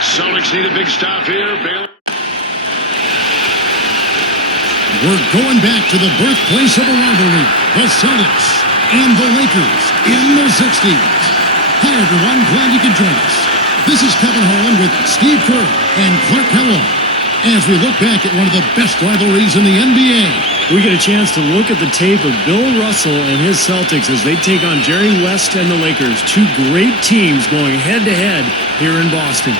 Celtics need a big stop here. Baylor. We're going back to the birthplace of a rivalry, the Celtics and the Lakers in the 60s. Hi, everyone. Glad you could join us. This is Kevin Harlan with Steve Kerr and Clark Kellogg as we look back at one of the best rivalries in the NBA. We get a chance to look at the tape of Bill Russell and his Celtics as they take on Jerry West and the Lakers, two great teams going head-to-head here in Boston.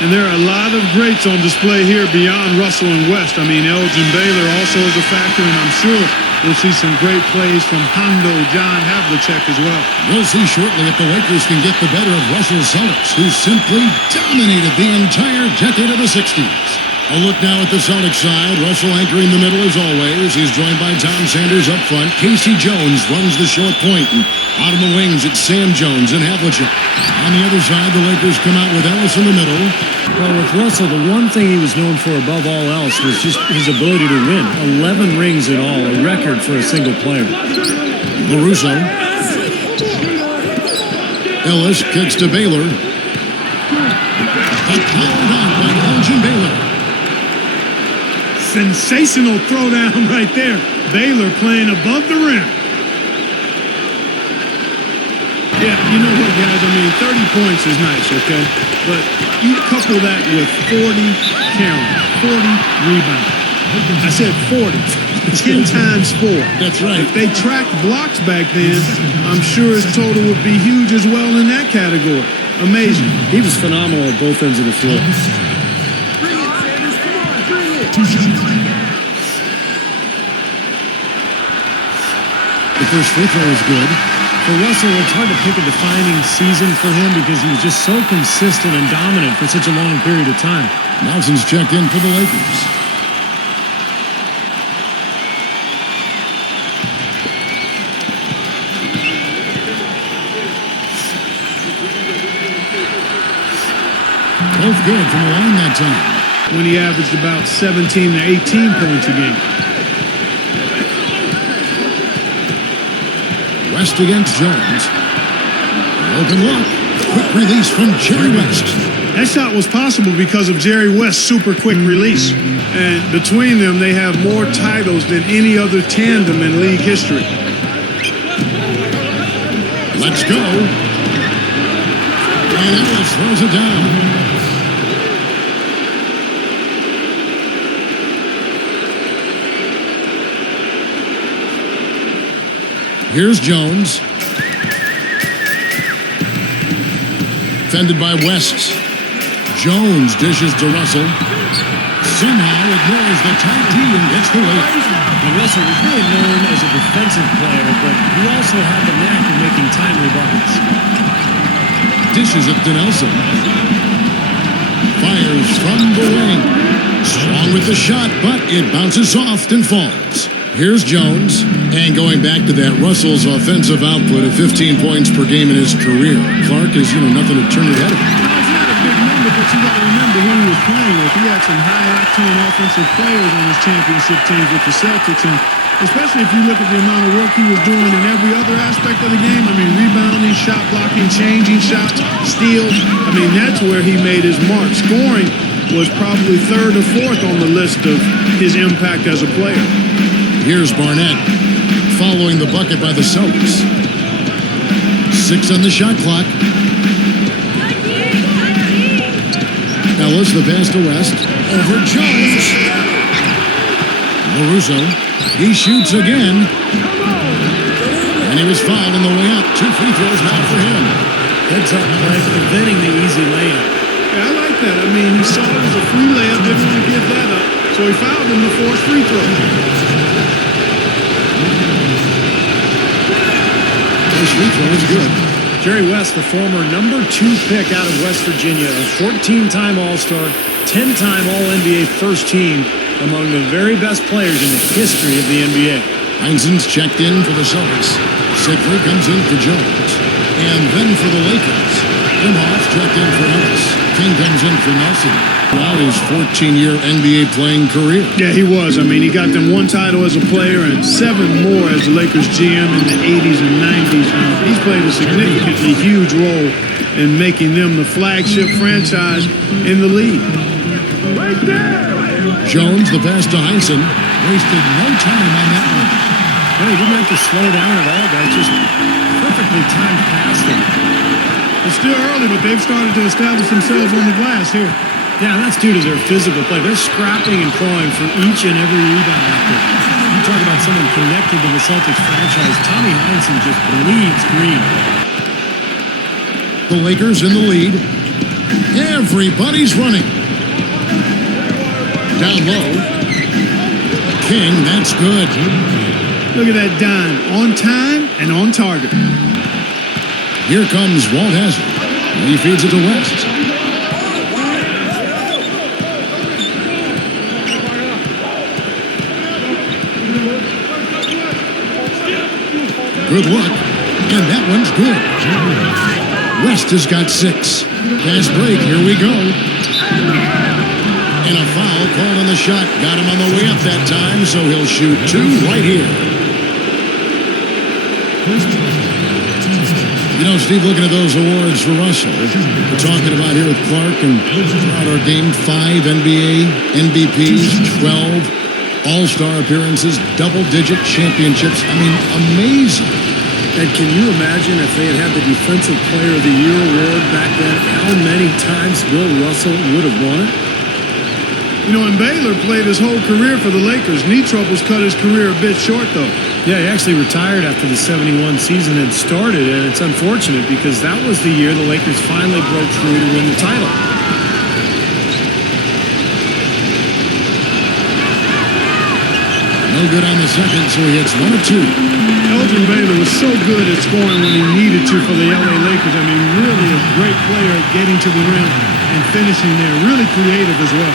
And there are a lot of greats on display here beyond Russell and West. I mean, Elgin Baylor also is a factor, and I'm sure we'll see some great plays from Hondo, John Havlicek as well. We'll see shortly if the Lakers can get the better of Russell's Celtics, who simply dominated the entire decade of the 60s. A look now at the Celtics side. Russell anchoring the middle as always. He's joined by Tom Sanders up front. Casey Jones runs the short point. And out of the wings, it's Sam Jones and Havlicek. On the other side, the Lakers come out with Ellis in the middle. Well, with Russell, the one thing he was known for above all else was just his ability to win. 11 rings in all, a record for a single player. LaRusso. Ellis kicks to Baylor. A power dunk by Elgin Baylor. Sensational throwdown right there. Baylor playing above the rim. Yeah, you know what, guys? I mean, 30 points is nice, okay? But you couple that with 40 carrying, 40 rebounds. I said 40. 10 times 4. That's right. If they tracked blocks back then, I'm sure his total would be huge as well in that category. Amazing. He was phenomenal at both ends of the floor. The first free throw is good. For Russell, it's hard to pick a defining season for him because he was just so consistent and dominant for such a long period of time. Nelson's checked in for the Lakers. Both good from the line that time. When he averaged about 17 to 18 points a game. West against Jones. Open look. Quick release from Jerry West. That shot was possible because of Jerry West's super quick release. And between them, they have more titles than any other tandem in league history. Let's go. And Ellis throws it down. Here's Jones. Fended by West. Jones dishes to Russell. Somehow ignores the tight D and gets the layup. And Russell was really known as a defensive player, but he also had the knack of making timely buckets. Dishes it to Nelson. Fires from the wing. Strong with the shot, but it bounces soft and falls. Here's Jones, and going back to that, Russell's offensive output of 15 points per game in his career. Clark is, nothing to turn your head at. No, it's not a big number, but you got to remember who he was playing with. He had some high-octane offensive players on his championship teams with the Celtics, and especially if you look at the amount of work he was doing in every other aspect of the game. I mean, rebounding, shot blocking, changing shots, steals. I mean, that's where he made his mark. Scoring was probably third or fourth on the list of his impact as a player. Here's Barnett, following the bucket by the Celtics. 6 on the shot clock. Ellis, the pass to West. Over Jones. LaRusso, he shoots again. And he was fouled on the way up. 2 free throws now for him. Heads up play, preventing the easy layup. Yeah, I like that. I mean, he saw it as a free layup, didn't want to give that up, so he fouled him to force free throw. First free throw is good. Jerry West, the former number 2 pick out of West Virginia, a 14-time All-Star, 10-time All-NBA first team, among the very best players in the history of the NBA. Heinzen's checked in for the Celtics. Sigler comes in for Jones. And then for the Lakers, Imhoff checked in for Ellis. King comes in for Nelson. Well, his 14-year NBA playing career. Yeah, he was. I mean, he got them one title as a player and 7 more as the Lakers GM in the 80s and 90s. He's played a significantly huge role in making them the flagship franchise in the league. Right there! Jones, the pass to Heinsohn. Wasted no time on that one. Well, he didn't have to slow down at all, guys. Just perfectly timed pass them. It's still early, but they've started to establish themselves on the glass here. Yeah, and that's due to their physical play. They're scrapping and clawing for each and every rebound out there. You talk about someone connected to the Celtics franchise. Tommy Heinsohn just bleeds green. The Lakers in the lead. Everybody's running. Down low. King, that's good. Look at that dime. On time and on target. Here comes Walt Hazzard. He feeds it to West. Good look. And that one's good. West has got 6. Fast break. Here we go. And a foul called on the shot. Got him on the way up that time, so he'll shoot 2 right here. You know, Steve, looking at those awards for Russell, we're talking about here with Clark and throughout our game, 5 NBA MVPs, 12 All-Star appearances, double-digit championships. I mean, amazing. And can you imagine if they had the Defensive Player of the Year award back then, how many times Bill Russell would have won it? You know, and Baylor played his whole career for the Lakers. Knee troubles cut his career a bit short, though. Yeah, he actually retired after the 71 season had started, and it's unfortunate because that was the year the Lakers finally broke through to win the title. No good on the second, so he hits 1 of 2. Elgin Baylor was so good at scoring when he needed to for the LA Lakers. I mean, really a great player at getting to the rim and finishing there. Really creative as well.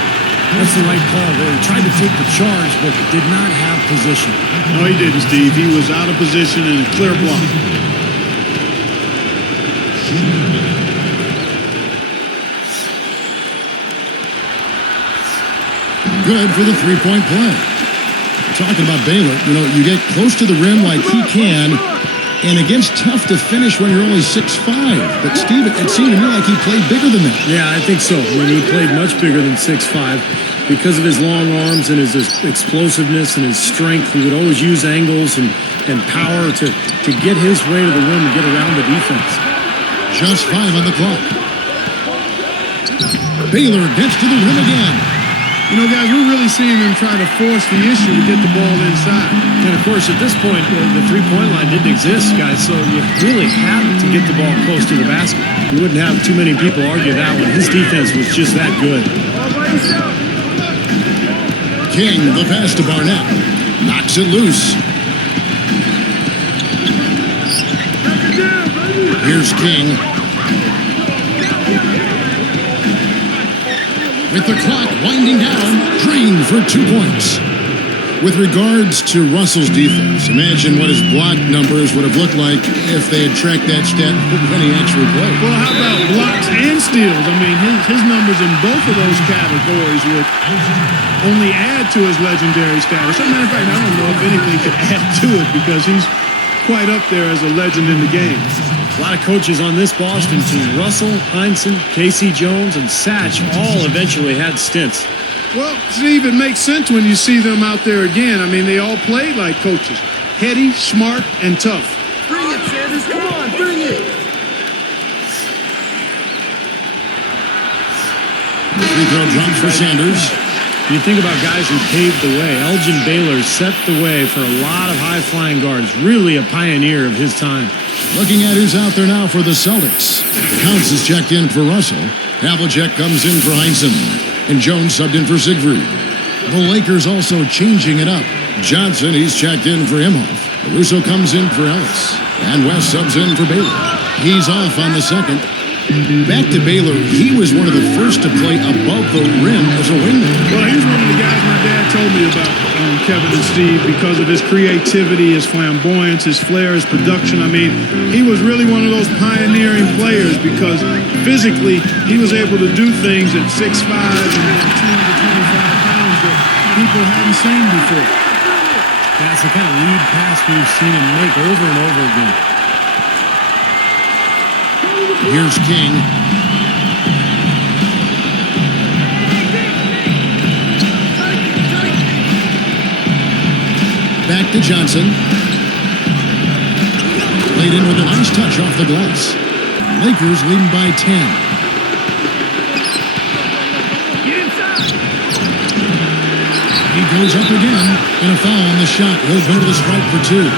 That's the right call. They tried to take the charge, but did not have position. No, he didn't, Steve. He was out of position and a clear block. Good for the three-point play. Talking about Baylor, you know, you get close to the rim like he can, and it gets tough to finish when you're only 6'5". But Steve, it seemed to me like he played bigger than that. Yeah, I think so. I mean, he played much bigger than 6'5". Because of his long arms and his explosiveness and his strength, he would always use angles and power to get his way to the rim and get around the defense. Just 5 on the clock. Baylor gets to the rim again. You know, guys, we're really seeing them try to force the issue to get the ball inside. And, of course, at this point, the three-point line didn't exist, guys, so you really had to get the ball close to the basket. You wouldn't have too many people argue that one. His defense was just that good. King, the pass to Barnett. Knocks it loose. Here's King. With the clock winding down, Green for 2 points. With regards to Russell's defense, imagine what his block numbers would have looked like if they had tracked that stat when he actually played. Well, how about blocks and steals? I mean, his numbers in both of those categories would only add to his legendary status. As a matter of fact, I don't know if anything could add to it because he's quite up there as a legend in the game. A lot of coaches on this Boston team. Russell, Heinsohn, Casey Jones, and Satch all eventually had stints. Well, Steve, it makes sense when you see them out there again. I mean, they all played like coaches. Heady, smart, and tough. Bring it, Sanders. Come on, bring it. Free throw drop for Sanders. You think about guys who paved the way. Elgin Baylor set the way for a lot of high-flying guards. Really a pioneer of his time. Looking at who's out there now for the Celtics. Counts is checked in for Russell. Havlicek comes in for Heinsohn. And Jones subbed in for Siegfried. The Lakers also changing it up. Johnson, he's checked in for Imhoff. Russo comes in for Ellis. And West subs in for Baylor. He's off on the second. Back to Baylor, he was one of the first to play above the rim as a wingman. Well, he's one of the guys my dad told me about, Kevin and Steve, because of his creativity, his flamboyance, his flair, his production. I mean, he was really one of those pioneering players because physically he was able to do things at 6'5" and 225 pounds that people hadn't seen before. That's the kind of lead pass we've seen him make over and over again. Here's King. Back to Johnson. Played in with a nice touch off the glass. Lakers leading by 10. He goes up again, and a foul on the shot. He'll go to the strike for 2.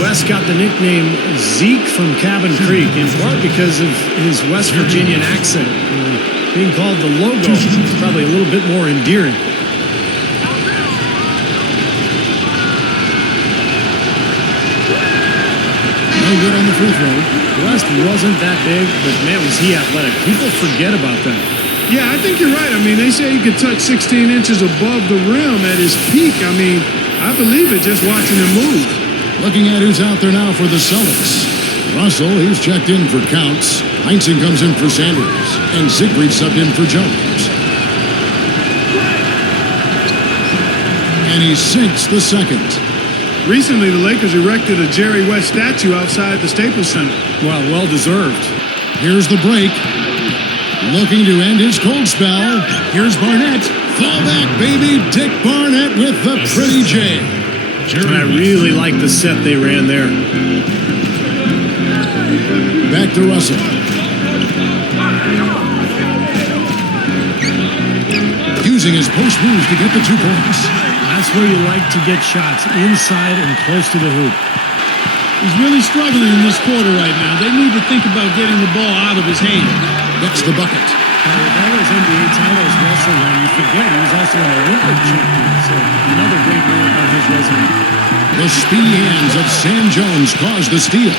Wes got the nickname Zeke from Cabin Creek, in part because of his West Virginian accent. Being called the logo is probably a little bit more endearing. No good on the free throw. West wasn't that big, but man, was he athletic. People forget about that. Yeah, I think you're right. I mean, they say he could touch 16 inches above the rim at his peak. I mean, I believe it just watching him move. Looking at who's out there now for the Celtics. Russell, he's checked in for Counts. Heinsohn comes in for Sanders. And Siegfried subbed in for Jones. And he sinks the second. Recently, the Lakers erected a Jerry West statue outside the Staples Center. Well deserved. Here's the break. Looking to end his cold spell. Here's Barnett. Fall back, baby. Dick Barnett with the pretty J. And I really like the set they ran there. Back to Russell. Using his post moves to get the 2 points. That's where you like to get shots, inside and close to the hoop. He's really struggling in this quarter right now. They need to think about getting the ball out of his hand. That's the bucket. With all those NBA titles, Russell won, you forget he was also an Olympic champion. So another great moment on his resume. The speedy hands of Sam Jones caused the steal.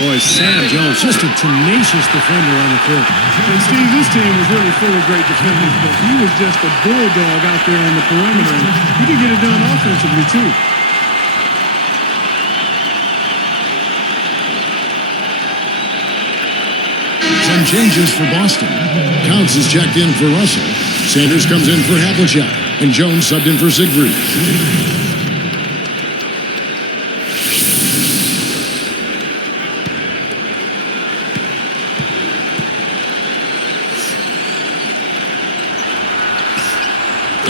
Boy, Sam Jones, just a tenacious defender on the court. And Steve, this team was really full of great defenders, but he was just a bulldog out there on the perimeter. He could get it done offensively, too. Some changes for Boston. Counts is checked in for Russell. Sanders comes in for Havlicek. And Jones subbed in for Siegfried.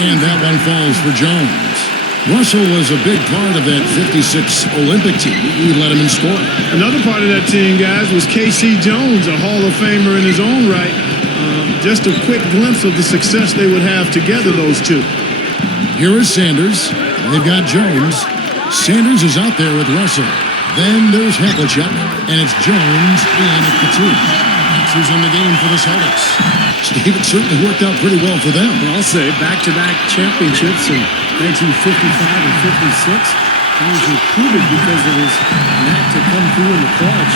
And that one falls for Jones. Russell was a big part of that 56 Olympic team. He led them in scoring. Another part of that team, guys, was K.C. Jones, a Hall of Famer in his own right. Just a quick glimpse of the success they would have together, those two. Here is Sanders. They've got Jones. Sanders is out there with Russell. Then there's Havlicek, and it's Jones in at the 2. That's who's in the game for the Celtics. Steve, it certainly worked out pretty well for them. Well, I'll say back-to-back championships in 1955 and 56. He was recruited because of his knack to come through in the clutch.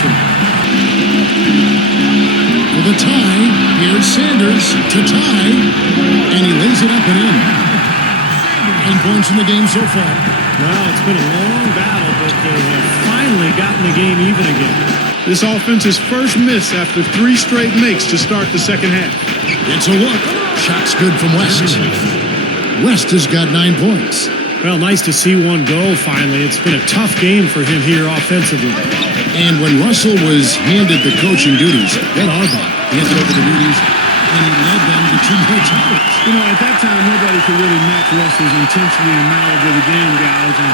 For the tie, here's Sanders to tie, and he lays it up and in. 9 points in the game so far. Well, it's been a long battle, but they have finally gotten the game even again. This offense's first miss after 3 straight makes to start the second half. It's a look. Shot's good from West. West has got 9 points. Well, nice to see one go finally. It's been a tough game for him here offensively. And when Russell was handed the coaching duties, Ben Auerbach handed over the duties, and he led them to 2 more titles. You know, at that time, nobody could really match Russell's intensity and knowledge of the game, guys. And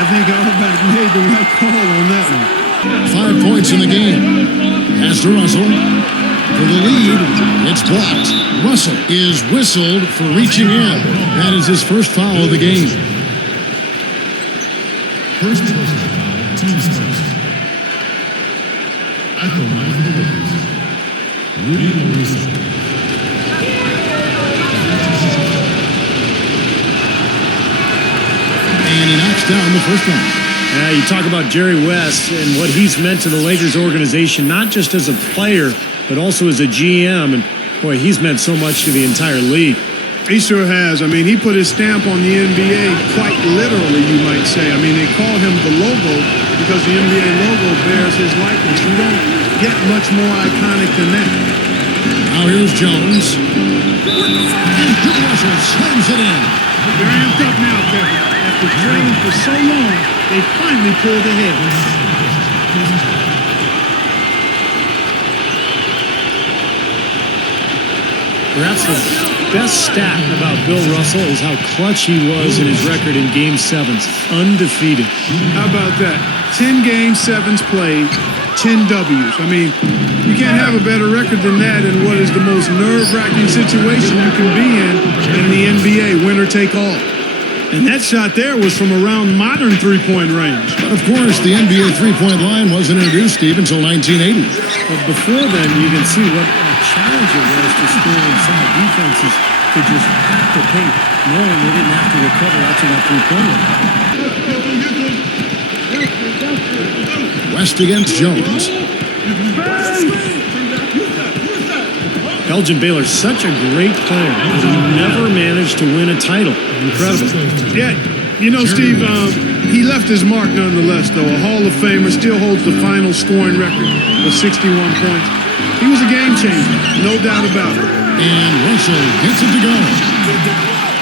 I think Auerbach made the right call on that one. 5 points in the game. Pass to Russell. For the lead, it's blocked. Russell is whistled for reaching in. That is his first foul of the game. First personal foul, team's first. At the line for the Lakers, Rudy Larissa. And he knocks down the first one. You talk about Jerry West and what he's meant to the Lakers organization, not just as a player, but also as a GM. And, boy, he's meant so much to the entire league. He sure has. I mean, he put his stamp on the NBA quite literally, you might say. I mean, they call him the logo because the NBA logo bears his likeness. You don't get much more iconic than that. Now here's Jones. And Bill Russell slams it in. They're amped up now, Kevin. After training for so long, they finally pulled ahead. Perhaps the best stat about Bill Russell is how clutch he was in his record in Game 7s. Undefeated. How about that? 10 Game 7s played, 10 W's. I mean, you can't have a better record than that in what is the most nerve-wracking situation you can be in the NBA, winner take all. And that shot there was from around modern three-point range. But of course, the NBA three-point line wasn't introduced, Steve, until 1980. But before then, you can see what a challenge it was to score inside. Defenses could just pack the paint, knowing they didn't have to recover after that three-pointer. West against Jones. Elgin Baylor's such a great player, but he never managed to win a title. Incredible. Yeah, you know, Steve, he left his mark nonetheless, though. A Hall of Famer, still holds the final scoring record with 61 points. He was a game changer, no doubt about it. And Russell gets it to go.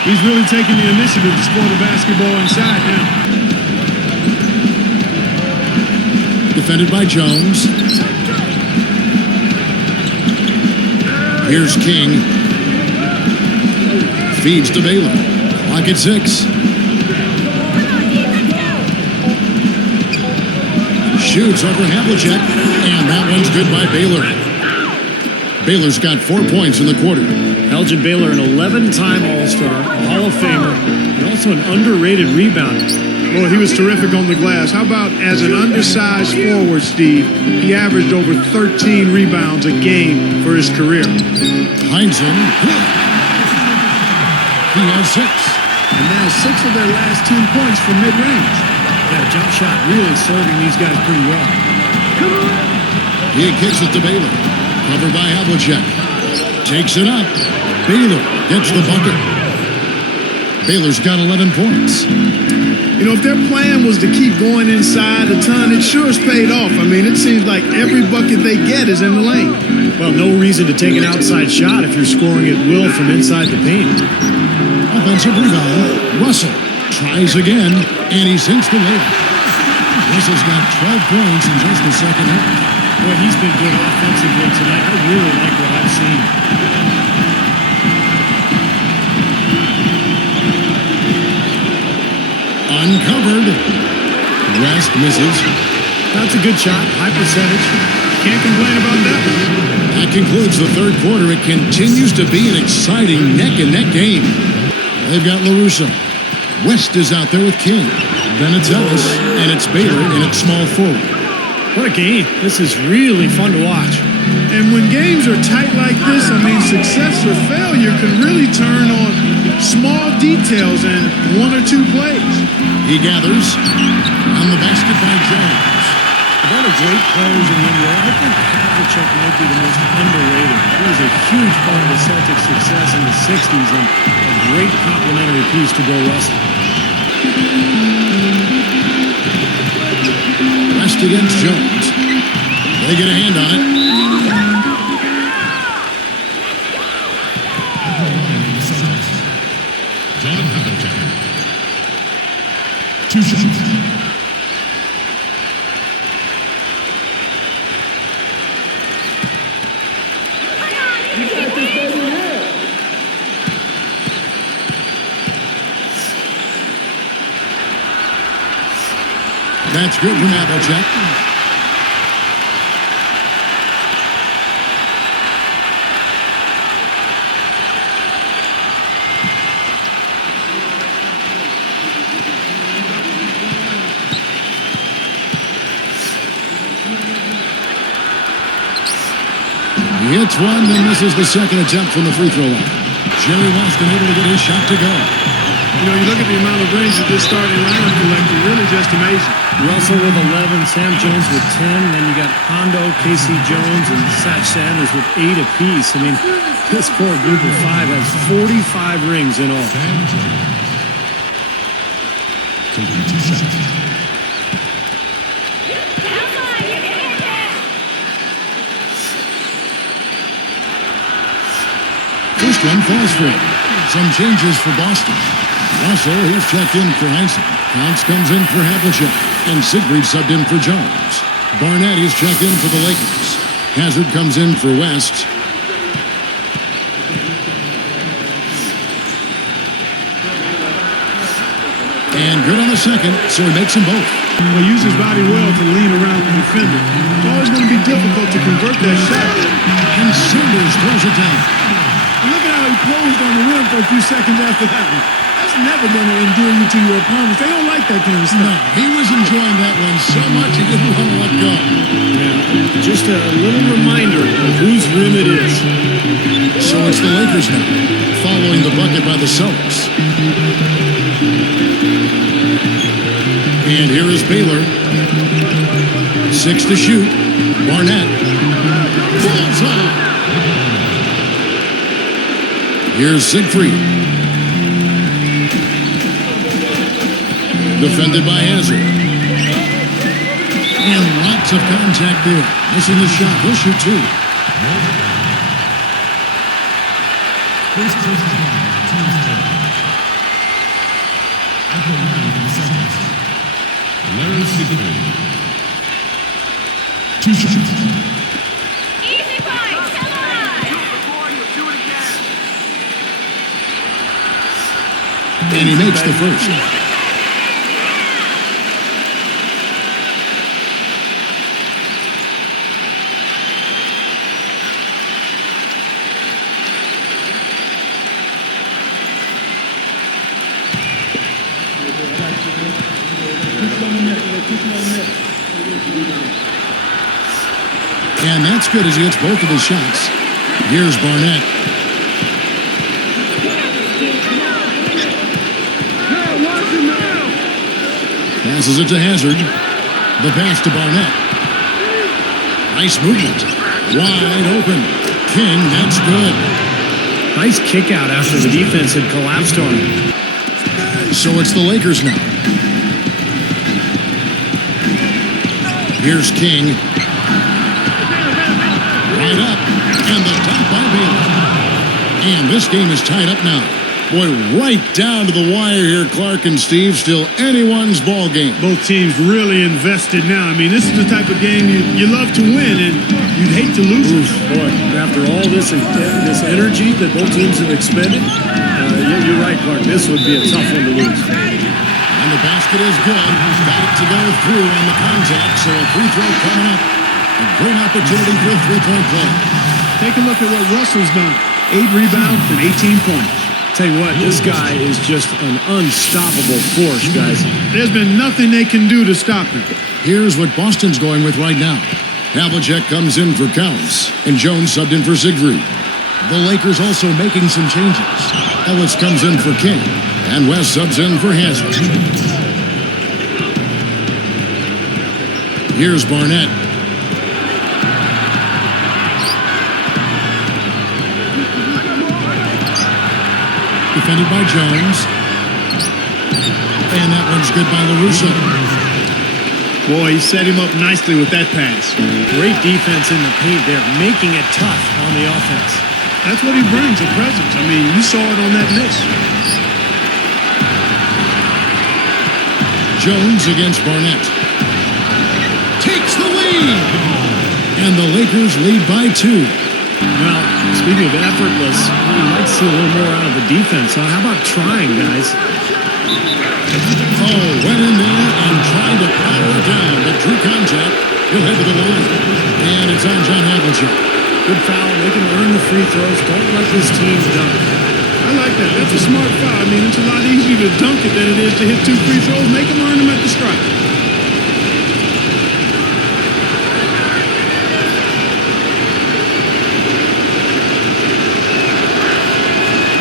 He's really taking the initiative to score the basketball inside now. Defended by Jones. Here's King. Feeds to Baylor. Clock at 6. Shoots over Havlicek. And that one's good by Baylor. Baylor's got 4 points in the quarter. Elgin Baylor, an 11-time All-Star, a Hall of Famer, and also an underrated rebounder. Boy, he was terrific on the glass. How about as an undersized forward, Steve, he averaged over 13 rebounds a game for his career. Heinzen. He has 6. And now 6 of their last 10 points from mid-range. Yeah, jump shot really serving these guys pretty well. He kicks it to Baylor. Covered by Havlicek. Takes it up. Baylor gets the bucket. Baylor's got 11 points. You know, if their plan was to keep going inside a ton, it sure has paid off. I mean, it seems like every bucket they get is in the lane. Well, no reason to take an outside shot if you're scoring at will from inside the paint. Offensive rebound. Russell tries again, and he sinks the layup. Russell's got 12 points in just the second half. Boy, he's been good offensively tonight. I really like what I've seen. Uncovered. West misses. That's a good shot. High percentage. Can't complain about that one. That concludes the third quarter. It continues to be an exciting neck-and-neck game. They've got LaRusso. West is out there with King. Then it's Ellis, and it's Baylor in its small forward. What a game. This is really fun to watch. And when games are tight like this, I mean, success or failure can really turn on small details in 1 or 2 plays. He gathers on the basket by Jones. Of all the great players in the NBA, I think Havlicek might be the most underrated. He was a huge part of the Celtics' success in the 60s and a great complimentary piece to Bill Russell. West against Jones. They get a hand on it. John Havlicek. 2 shots. That's good from Havlicek. He hits one, then misses the second attempt from the free throw line. Jerry West unable to get his shot to go. You know, you look at the amount of rings that this starting lineup collected, really just amazing. Russell with 11, Sam Jones with 10, then you got Hondo, Casey Jones, and Satch Sanders with 8 apiece. I mean, this core group of 5 has 45 rings in all. Sam Jones. Taking 2 shots. First one falls for him. Some changes for Boston. Russell, he's checked in for Heinsohn. Counts comes in for Havlicek. And Siegfried subbed in for Jones. Barnett, he's checked in for the Lakers. Hazard comes in for West. And good on the second, so he makes them both. Well, he uses his body well to lean around the defender. It's always going to be difficult to convert that shot. And Sanders throws it down. And look at how he posed on the rim for a few seconds after that one. That's never going to endear you to your opponents. They don't like that kind of stuff. No, he was enjoying that one so much he didn't want to let go. Yeah, just a little reminder of whose rim it is. So it's the Lakers now, following the bucket by the Celtics. And here is Baylor. 6 to shoot. Barnett. Bullseye! Here's Siegfried. Defended by Hazard. And lots of contact there. Missing the shot. He'll shoot 2. First closest line, team's turn. At the line for the Celtics, Larry Siegfried. 2 shots. Easy fight, come on! And he makes the first. And that's good as he hits both of his shots. Here's Barnett. Passes it to Hazard. The pass to Barnett. Nice movement. Wide open. King, that's good. Nice kick out after the defense had collapsed on him. So it's the Lakers now. Here's King. Right up. And the top by Baylor. And this game is tied up now. Boy, right down to the wire here, Clark and Steve. Still anyone's ball game. Both teams really invested now. I mean, this is the type of game you love to win, and you'd hate to lose it. Boy, after all this energy that both teams have expended, you're right, Clark. This would be a tough one to lose. And the basket is good. He's got it to go through on the contact, so a free throw coming up. A great opportunity for a three-point play. Take a look at what Russell's done. 8 rebounds and 18 points. Tell you what, this guy is just an unstoppable force, guys. There's been nothing they can do to stop him. Here's what Boston's going with right now. Havlicek comes in for Counts, and Jones subbed in for Siegfried. The Lakers also making some changes. Ellis comes in for King, and West subs in for Hazard. Here's Barnett. Defended by Jones. And that one's good by LaRusso. Boy, he set him up nicely with that pass. Great defense in the paint there, making it tough on the offense. That's what he brings, a presence. I mean, you saw it on that miss. Jones against Barnett. Takes the lead. And the Lakers lead by 2. Well, speaking of effortless, you might see a little more out of the defense. So how about trying, guys? Oh, went in there and tried to power it down, but drew contact. He'll head to the line. And it's on John Havlicek. Good foul. They can earn the free throws. Don't let this team dunk. I like that. That's a smart foul. I mean, it's a lot easier to dunk it than it is to hit 2 free throws. Make them earn them at the stripe.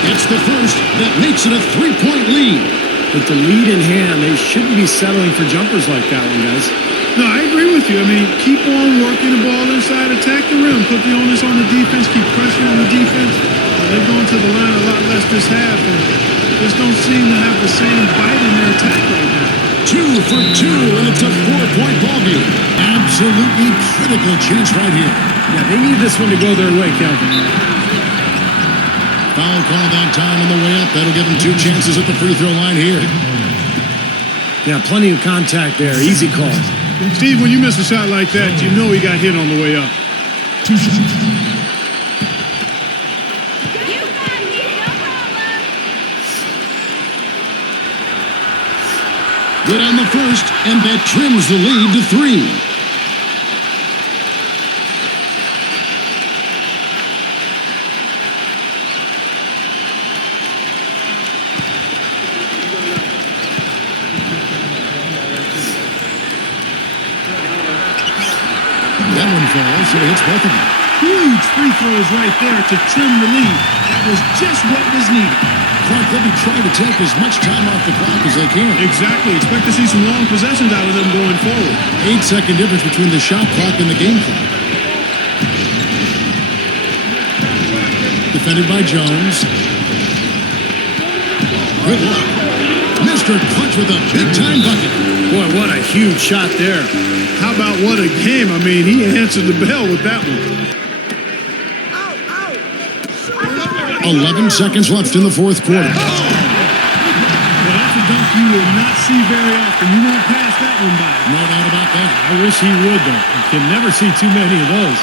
It's the first that makes it a 3-point lead. With the lead in hand, they shouldn't be settling for jumpers like that one, guys. No, I agree with you. I mean, keep on working the ball inside, attack the rim, put the onus on the defense, keep pressure on the defense. They've gone to the line a lot less this half and just don't seem to have the same bite in their attack right now. 2 for 2, and it's a 4-point ballgame. Absolutely critical chance right here. Yeah, they need this one to go their way, Calvin. Foul call that time on the way up. That'll give them 2 chances at the free throw line here. Yeah, plenty of contact there. Easy call. Steve, when you miss a shot like that, you know he got hit on the way up. 2 shots. You got me, no problem. Good on the first, and that trims the lead to 3. That one falls, so it's both of them. Huge free throws right there to trim the lead. That was just what was needed. Clark, they'll be trying to take as much time off the clock as they can. Exactly. Expect to see some long possessions out of them going forward. 8-second difference between the shot clock and the game clock. Defended by Jones. Good luck. Mr. Clutch with a big-time bucket. Boy, what a huge shot there. How about what a game? I mean, he answered the bell with that one. 11 seconds left in the fourth quarter. Well, that's a dunk you will not see very often. You won't pass that one by. No doubt about that. I wish he would, though. You can never see too many of those.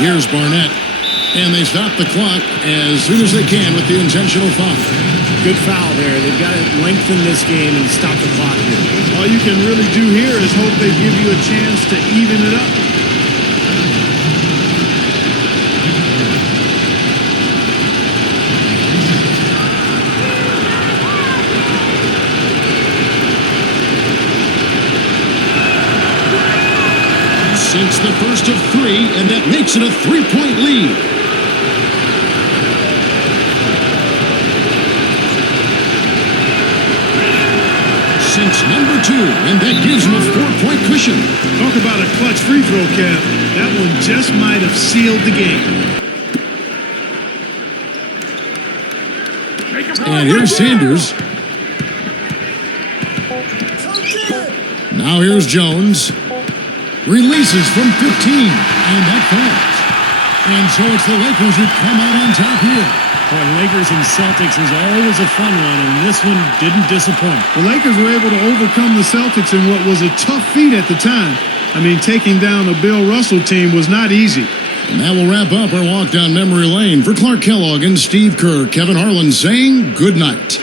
Here's Barnett. And they stop the clock as soon as they can with the intentional foul. Good foul there. They've got to lengthen this game and stop the clock here. All you can really do here is hope they give you a chance to even it up. Sinks the first of 3, and that makes it a 3-point lead. Sinks number 2, and that gives him a 4-point cushion. Talk about a clutch free throw, Kev. That one just might have sealed the game. And here's Sanders. Now here's Jones. Releases from 15, and that falls. And so it's the Lakers who come out on top here. Boy, Lakers and Celtics is always a fun one, and this one didn't disappoint. The Lakers were able to overcome the Celtics in what was a tough feat at the time. I mean, taking down a Bill Russell team was not easy. And that will wrap up our walk down memory lane. For Clark Kellogg and Steve Kerr, Kevin Harlan saying good night.